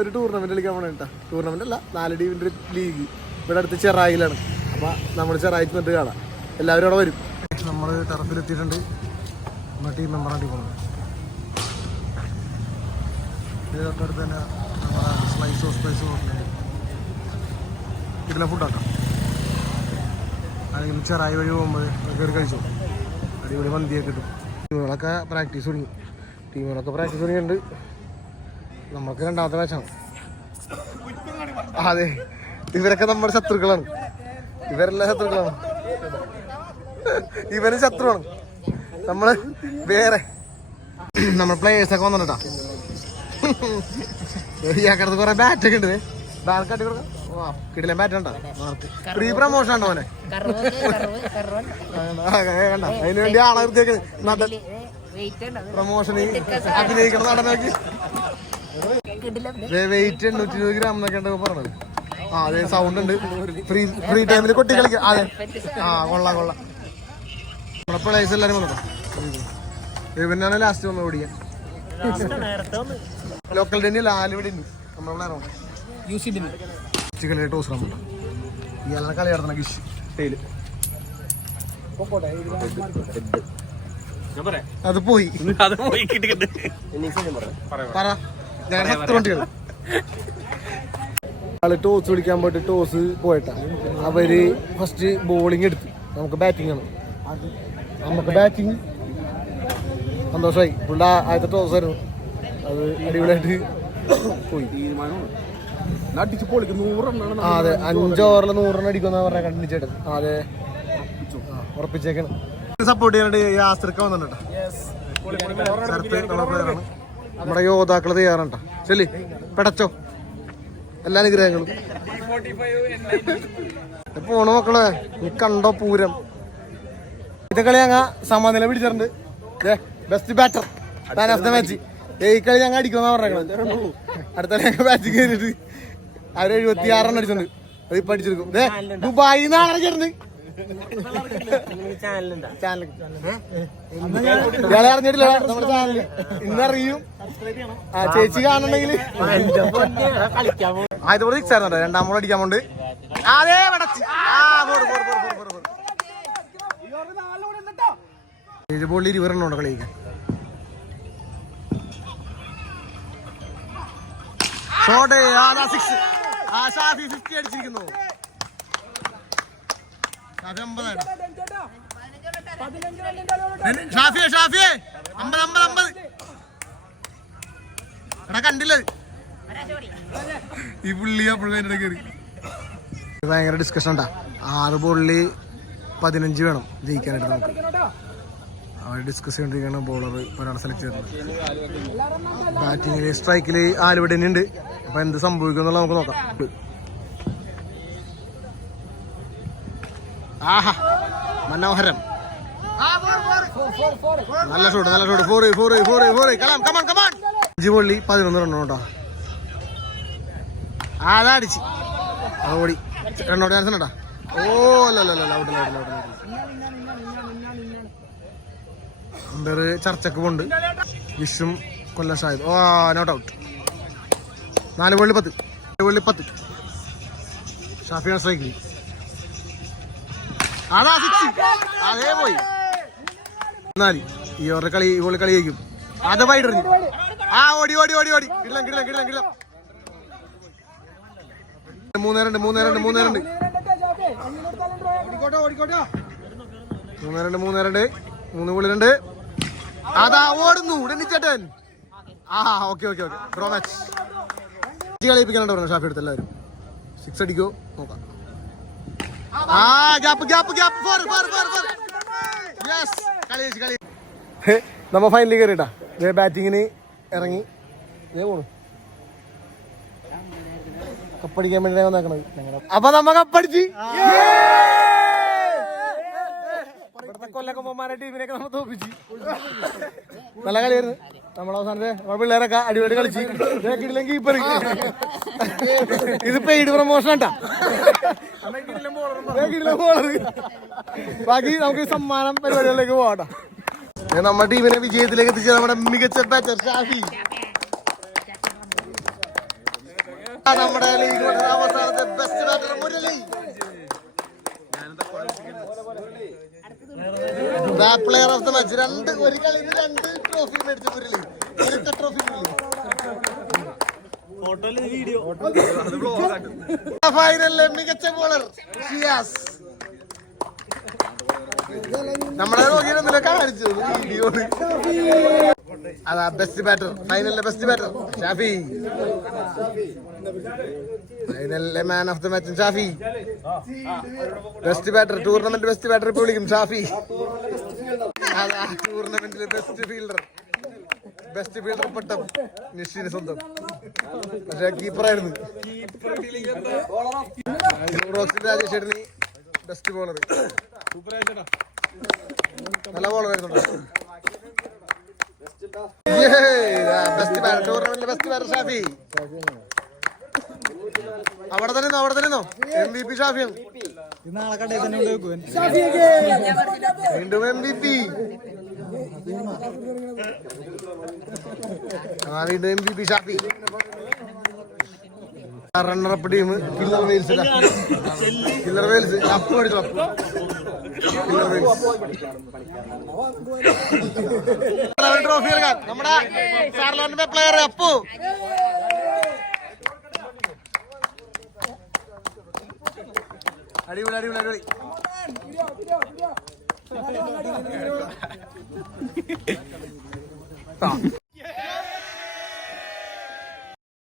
ഒരു ടൂർണമെന്റ് കളിക്കാൻ പോണ കേട്ടോ. ടൂർണമെന്റ് അല്ല, 4 ടീമിന്റെ ലീഗ് ഇവിടെ അടുത്ത് ചെറായിലാണ്. അപ്പൊ നമ്മൾ ചെറായി നിന്നിട്ട് കാണാം. എല്ലാവരും അവിടെ വരും. നമ്മൾ ടർഫിലെത്തിയിട്ടുണ്ട്. നമ്മുടെ ടീം മെമ്പറാണ്ടി പോകുന്നത്. ഇത് തൊട്ടടുത്ത് തന്നെ നമ്മുടെ സ്പൈസ് ഇതിലെ ഫുഡാക്കാം. ആരെങ്കിലും ചെറായി വഴി പോകുമ്പോൾ കയറി കഴിച്ചു. അടിപൊളി മന്തിയൊക്കെ കിട്ടും. ടീമുകളൊക്കെ പ്രാക്ടീസ് തുടങ്ങിയിട്ടുണ്ട്. നമുക്ക് 2ാമത്തെ മാച്ചാണ്. അതെ, ഇവരൊക്കെ നമ്മുടെ ശത്രുക്കളാണ്. ഇവരെല്ലാം ശത്രുക്കളാണ്. ഇവരും ശത്രുവാണ്. നമ്മള് വേറെ നമ്മൾ പ്ലേയേഴ്സൊക്കെ വന്നിട്ടാ. ഇയാക്കടുത്ത് കുറെ ബാറ്റൊക്കെ ഉണ്ട്. ബാറ്റ് കട്ടി കൊടുക്കാം. കിടിലൻ ബാറ്റ് ഉണ്ടോ? പ്രീ പ്രമോഷൻ ഉണ്ടോ മോനെ? കണ്ട അതിന് വേണ്ടി ആളെ നിർത്തിയേക്ക് നടൻ പ്രമോഷന് അഭിനയിക്കണം നടനാക്കി. വെയിറ്റ് 820 ഗ്രാം എന്നൊക്കെ ഉണ്ട് പറഞ്ഞത്. അതെ, സൗണ്ട് ഉണ്ട്. ഫ്രീ ടൈമിൽ കൊട്ടി കളിക്കാം. അതെ, കൊള്ളാം. നമ്മുടെ പ്ലേയേഴ്സ് എല്ലാരും വന്നോ. ഇവനാണ് ലാസ്റ്റ് വന്ന് ഓടിക്കാൻ. ലോക്കൽ ഡെന്നി ആലുവടി ഉണ്ട്. നമ്മളെ ടോസ് റമ്മുണ്ടോ ഇയാളെ കളി നടത്തണ ഗിഷ് ടൈല്. അത് പോയി പറ. ആള് ടോസ് പിടിക്കാൻ പോയിട്ട് ടോസ് പോയിട്ടാ. അവര് ഫസ്റ്റ് ബോളിംഗ് എടുത്ത് നമുക്ക് ബാറ്റിംഗ് ആണ്. നമുക്ക് ബാറ്റിംഗ് സന്തോഷമായി. പുള്ളിയുടെ ആദ്യത്തെ ടോസ് ആയിരുന്നു. അത് അടിപൊളിയായിട്ട് പോയി. അതെ, 5 ഓവറിൽ 100 റൺ അടിക്കുന്ന പറഞ്ഞ കണ്ടിച്ചേട്ടൻ. അതെ, ഉറപ്പിച്ചേക്കാണ്. സപ്പോർട്ട് ചെയ്യാനായിട്ട് യാസ്ത്രിക്ക വന്നിട്ടാ. നമ്മുടെ യോദ്ധാക്കള് തയ്യാറാണ്ടാ. ശരി, പെടച്ചോ എല്ലാ അനുഗ്രഹങ്ങളും. പോണ മക്കളെ, നീ കണ്ടോ പൂരം. ഇത് കളി ഞങ്ങ സമനില പിടിച്ചിട്ടുണ്ട്. Best batter man of the match. ഈ കളി ഞങ്ങൾ അടിക്കുന്ന പറഞ്ഞേക്കണം. അടുത്ത ഞങ്ങൾ ബാറ്റിംഗ് കയറിയിട്ട് അവര് 76 റൺ അടിച്ചിട്ടുണ്ട്. അത് ഇപ്പൊ അടിച്ചെടുക്കും. ദുബായി നിന്നാണ് അടിച്ചിട്ടുണ്ട്. ഇയാളെ അറിഞ്ഞിട്ടില്ല നമ്മുടെ ചാനല്. ഇന്നറിയും. ചേച്ചി കാണുന്നുണ്ടെങ്കിൽ ആദ്യത്തെ 6 ആയിരുന്നോ. 2ാം ബോൾ അടിക്കാൻ പോണ്ട്. അതേ ബോളിൽ 20 റണ്ണുണ്ട് കളിക്കാൻ. ഷോട്ട് 6. ഷാഫി 50 അടിച്ചിരിക്കുന്നു. ഷാഫിയെ 50 എടാ കണ്ടില്ല ഈ പുള്ളി അപ്പോഴും അതിൻ്റെ കയറി. ഭയങ്കര ഡിസ്കഷൻ ഉണ്ടാ. 6 ബോളിൽ 15 വേണം ജയിക്കാനായിട്ട്. നമുക്ക് അവർ ഡിസ്കസ് ചെയ്തോണ്ടിരിക്കുകയാണ്. ബോളർ ഒരാളെ സെലക്ട് ചെയ്തിട്ടുണ്ട്. ബാറ്റിങ്ങില് സ്ട്രൈക്കില് ആലുവ തന്നെ ഉണ്ട്. അപ്പൊ എന്ത് സംഭവിക്കും എന്നുള്ളത് നമുക്ക് നോക്കാം. ആഹാ, മനോഹരം. നല്ല ഷോട്ട്. 5 ബോളിൽ 11 റണ്ണോ കേട്ടോ. അതാ അടിച്ച് ഓടി. റണ്ണോട്ട് ചാൻസ് ഉണ്ടാ. അമ്പയർ ചർച്ചക്ക് പോണ്ട്. വിഷും കൊല്ലം ഷാഹിദ്. Not out. 4 ബോളിൽ 10. ഷാഫിയാണ് സ്ട്രൈക്കിൽ. അതാ 6. അതേ പോയി. 4 ഈ ഓവറിൽ കളി ജയിക്കും. അത് വൈഡറിഞ്ഞു. ഓടി. കിടലം 3-2. 3 ബോളിൽ 2. അതാ ഓടുന്നു ഡെന്നിച്ചേട്ടൻ. ഓക്കെ. Draw match. കളിപ്പിക്കാനുണ്ട് പറഞ്ഞു ഷാഫി എടുത്ത്. എല്ലാവരും 6 അടിക്കോ നോക്കാം. നമ്മ ഫൈനലിൽ കയറിട്ടാ. ബാറ്റിങ്ങിന് ഇറങ്ങി പോണു. കപ്പടിക്കാൻ വേണ്ടി വന്നേക്കണത്. അപ്പൊ നമ്മ കപ്പടിച്ച് കൊല്ലക്കൊമ്പന്മാരെ ടീമിനൊക്കെ നമ്മ തോപ്പിച്ച്. നല്ല കളിയായിരുന്നു. നമ്മളെ അവസാനത്തെ പിള്ളേരൊക്കെ അടിപൊളി കളിച്ച്. കീപ്പർ ഇത് പെയ്ഡ് പ്രമോഷൻ ആട്ടാ. ബാക്കി നമുക്ക് സമ്മാനം പരിപാടികളിലേക്ക് പോകാട്ടോ. നമ്മുടെ ടീമിനെ വിജയത്തിലേക്ക് എത്തിച്ച നമ്മുടെ മികച്ച ബാറ്റർ ഷാഫി. നമ്മുടെ ലീഗ് അവസാനത്തെ best batter Murali. Player of the match. ഒരു കളിയിൽ 2 ട്രോഫി മേടിച്ച മുരളി. ഒരൊറ്റ ട്രോഫി ഫൈനലിലെ മികച്ച ബോളർ ഷിയാസ്. നമ്മളെ നോക്കിയിരുന്നില്ല, കാണിച്ചു വീഡിയോ. അതാ ബെസ്റ്റ് ബാറ്റർ, ഫൈനലിലെ ബെസ്റ്റ് ബാറ്റർ ഷാഫി. ഫൈനലിലെ man of the match Shafi. Best batter, tournament best batter ഇപ്പൊ വിളിക്കും ഷാഫി. അതാ ടൂർണമെന്റിലെ ബെസ്റ്റ് ഫീൽഡർ. ബെസ്റ്റ് ഫീൽഡർ പട്ടം നിശ്ചിന് സ്വന്തം. പക്ഷെ കീപ്പറായിരുന്നു. രാജേഷ് ഏട്ടനി ബെസ്റ്റ് ബോളർ. നല്ല ബോളറായിരുന്നു. ബെസ്റ്റ് ബാറ്റർ, ടൂർണമെന്റിലെ ബെസ്റ്റ് ബാറ്റർ ഷാഫി. അവിടെ തന്നെ MVP ഷാഫിയാണ്. വീണ്ടും MVP. വീണ്ടും MVP ഷാഫി. Runner up team Killer Whales. അപ്പ് മേടിച്ചു. കില്ലർ വെയിൽസ് ട്രോഫി എടുക്കാൻ നമ്മുടെ സാർലാൻഡിന്റെ പ്ലെയർ അപ്പു. അടിപൊളി.